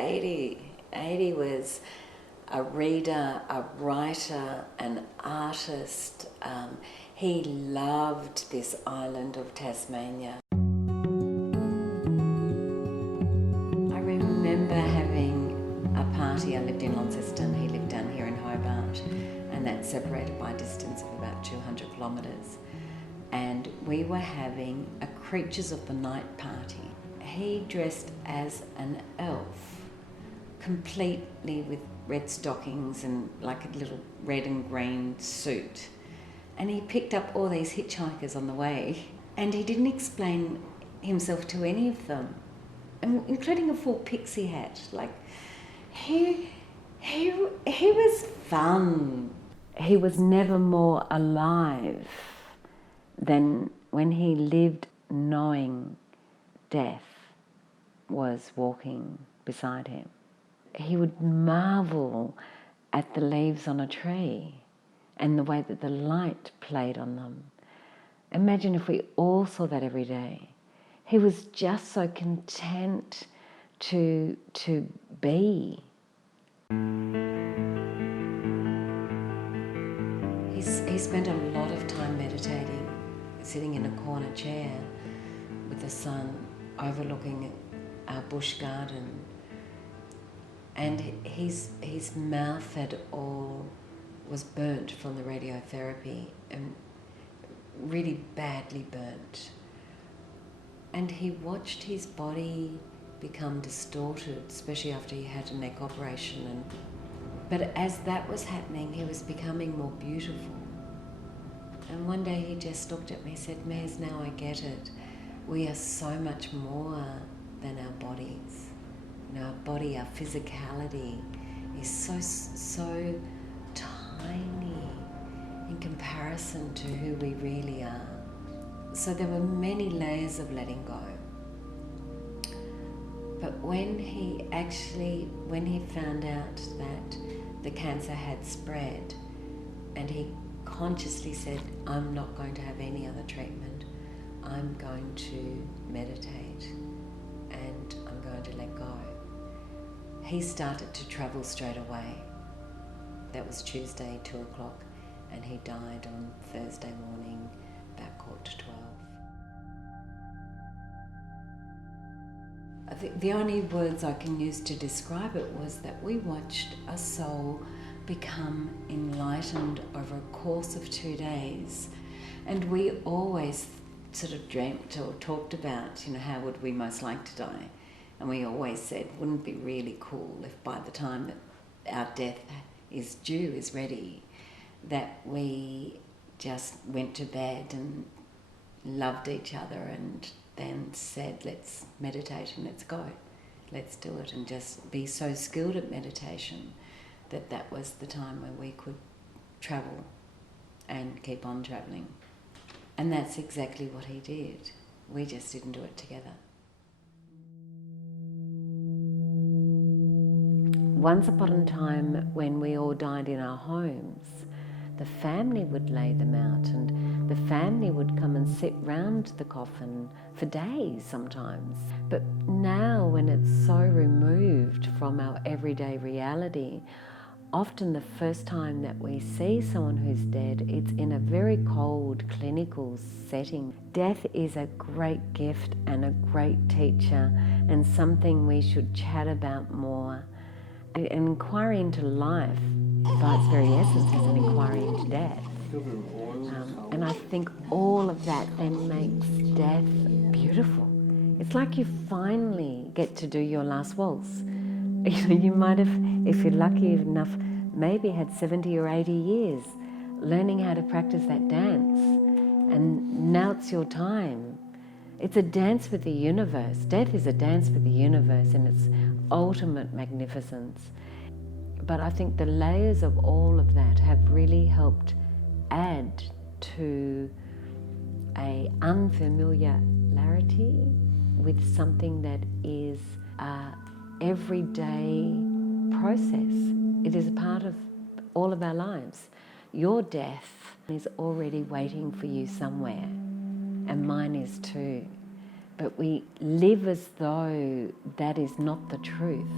80. 80 was a reader, a writer, an artist. He loved this island of Tasmania. I remember having a party. I lived in Launceston, he lived down here in Hobart, and that's separated by a distance of about 200 kilometres. And we were having a Creatures of the Night party. He dressed as an elf, completely with red stockings and like a little red and green suit. And he picked up all these hitchhikers on the way, and he didn't explain himself to any of them, including a full pixie hat. Like, he was fun. He was never more alive than when he lived knowing death was walking beside him. He would marvel at the leaves on a tree and the way that the light played on them. Imagine if we all saw that every day. He was just so content to be. He spent a lot of time meditating, sitting in a corner chair with the sun overlooking our bush garden. And his mouth was burnt from the radiotherapy, and really badly burnt. And he watched his body become distorted, especially after he had a neck operation. But as that was happening, he was becoming more beautiful. And one day he just looked at me and said, "Mez, now I get it. We are so much more than our bodies. You know, our body, our physicality is so tiny in comparison to who we really are." So there were many layers of letting go. But when he found out that the cancer had spread, and he consciously said, "I'm not going to have any other treatment. I'm going to meditate and I'm going to let go." He started to travel straight away. That was Tuesday, 2 o'clock, and he died on Thursday morning, about 11:45. The only words I can use to describe it was that we watched a soul become enlightened over a course of 2 days. And we always sort of dreamt or talked about, you know, how would we most like to die? And we always said, wouldn't it be really cool if by the time that our death is due, is ready, that we just went to bed and loved each other and then said, let's meditate and let's go. Let's do it, and just be so skilled at meditation that was the time when we could travel and keep on travelling. And that's exactly what he did. We just didn't do it together. Once upon a time, when we all died in our homes, the family would lay them out, and the family would come and sit round the coffin for days sometimes. But now, when it's so removed from our everyday reality, often the first time that we see someone who's dead, it's in a very cold clinical setting. Death is a great gift and a great teacher, and something we should chat about more. An inquiry into life, by its very essence, is an inquiry into death. And I think all of that then makes death beautiful. It's like you finally get to do your last waltz. You know, you might have, if you're lucky enough, maybe had 70 or 80 years learning how to practice that dance. And now it's your time. It's a dance with the universe. Death is a dance with the universe in its ultimate magnificence. But I think the layers of all of that have really helped add to a unfamiliarity with something that is a everyday process. It is a part of all of our lives. Your death is already waiting for you somewhere, and mine is too. But we live as though that is not the truth.